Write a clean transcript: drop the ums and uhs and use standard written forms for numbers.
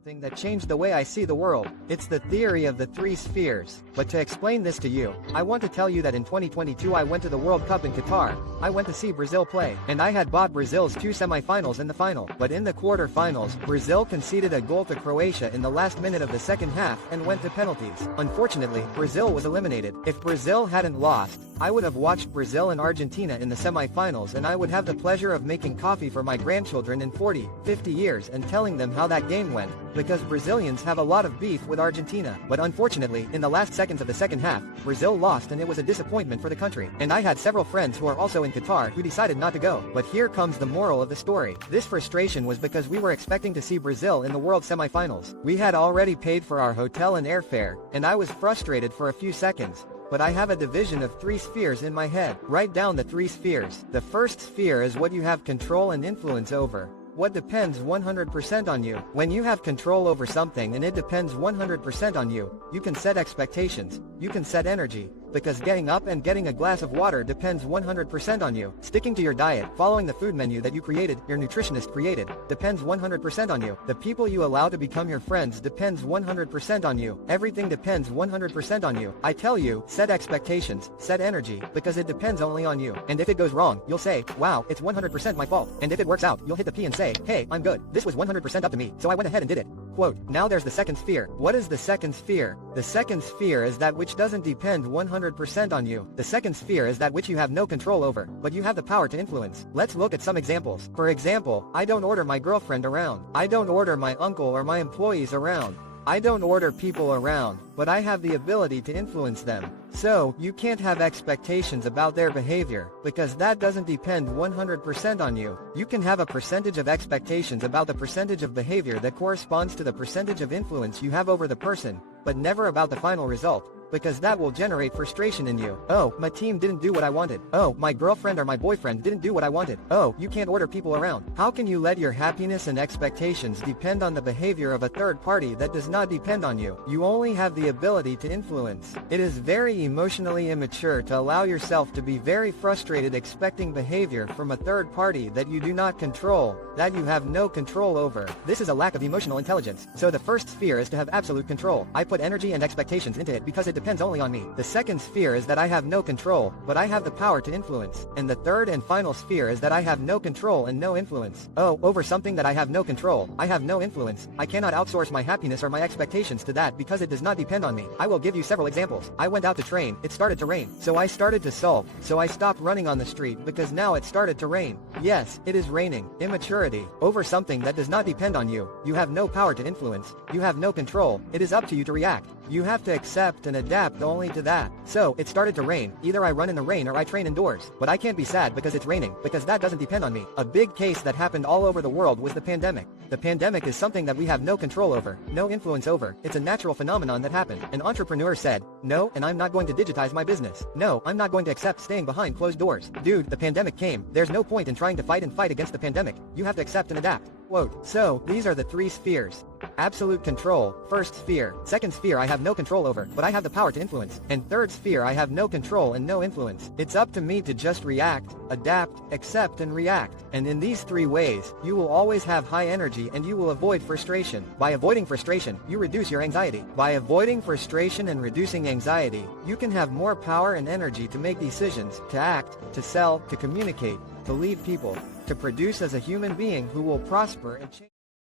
something that changed the way I see the world. It's the theory of the three spheres. But to explain this to you, I want to tell you that in 2022 I went to the World Cup in Qatar. I went to see Brazil play, and I had bought Brazil's two semifinals and the final. But in the quarter-finals, Brazil conceded a goal to Croatia in the last minute of the second half and went to penalties. Unfortunately, Brazil was eliminated. If Brazil hadn't lost, I would have watched Brazil and Argentina in the semifinals, and I would have the pleasure of making coffee for my grandchildren in 40, 50 years and telling them how that game went, because Brazilians have a lot of beef with Argentina. But unfortunately, in the last seconds of the second half, Brazil lost and it was a disappointment for the country. And I had several friends who are also in Qatar who decided not to go. But here comes the moral of the story. This frustration was because we were expecting to see Brazil in the World semifinals. We had already paid for our hotel and airfare, and I was frustrated for a few seconds. But I have a division of three spheres in my head. Write down the three spheres. The first sphere is what you have control and influence over. What depends 100% on you. When you have control over something and it depends 100% on you, you can set expectations, you can set energy, because getting up and getting a glass of water depends 100% on you. Sticking to your diet, following the food menu that you created, your nutritionist created, depends 100% on you. The people you allow to become your friends depends 100% on you. Everything depends 100% on you. I tell you, set expectations, set energy, because it depends only on you. And if it goes wrong, you'll say, wow, it's 100% my fault. And if it works out, you'll hit the P and say, hey, I'm good. This was 100% up to me, so I went ahead and did it. Quote, now there's the second sphere. What is the second sphere? The second sphere is that which doesn't depend 100% on you. The second sphere is that which you have no control over, but you have the power to influence. Let's look at some examples. For example, I don't order my girlfriend around. I don't order my uncle or my employees around. I don't order people around, but I have the ability to influence them. So, you can't have expectations about their behavior, because that doesn't depend 100% on you. You can have a percentage of expectations about the percentage of behavior that corresponds to the percentage of influence you have over the person, but never about the final result, because that will generate frustration in you. Oh, my team didn't do what I wanted. Oh, my girlfriend or my boyfriend didn't do what I wanted. Oh, you can't order people around. How can you let your happiness and expectations depend on the behavior of a third party that does not depend on you? You only have the ability to influence. It is very emotionally immature to allow yourself to be very frustrated expecting behavior from a third party that you do not control, that you have no control over. This is a lack of emotional intelligence. So the first sphere is to have absolute control. I put energy and expectations into it because it depends only on me. The second sphere is that I have no control, but I have the power to influence. And the third and final sphere is that I have no control and no influence. Oh, over something that I have no control, I have no influence. I cannot outsource my happiness or my expectations to that because it does not depend on me. I will give you several examples. I went out to train, it started to rain. So I started to sulk, so I stopped running on the street because now it started to rain. Yes, it is raining. Immaturity. Over something that does not depend on you. You have no power to influence. You have no control. It is up to you to react. You have to accept and adapt only to that. So, it started to rain. Either I run in the rain or I train indoors. But I can't be sad because it's raining, because that doesn't depend on me. A big case that happened all over the world was the pandemic. The pandemic is something that we have no control over, no influence over. It's a natural phenomenon that happened. An entrepreneur said, no, and I'm not going to digitize my business. No, I'm not going to accept staying behind closed doors. Dude, the pandemic came. There's no point in trying to fight against the pandemic. You have to accept and adapt. Quote, so, these are the three spheres. Absolute control, first sphere. Second sphere I have no control over, but I have the power to influence. And third sphere I have no control and no influence. It's up to me to just react, adapt, accept and react. And in these three ways, you will always have high energy and you will avoid frustration. By avoiding frustration, you reduce your anxiety. By avoiding frustration and reducing anxiety, you can have more power and energy to make decisions, to act, to sell, to communicate, to lead people, to produce as a human being who will prosper and change.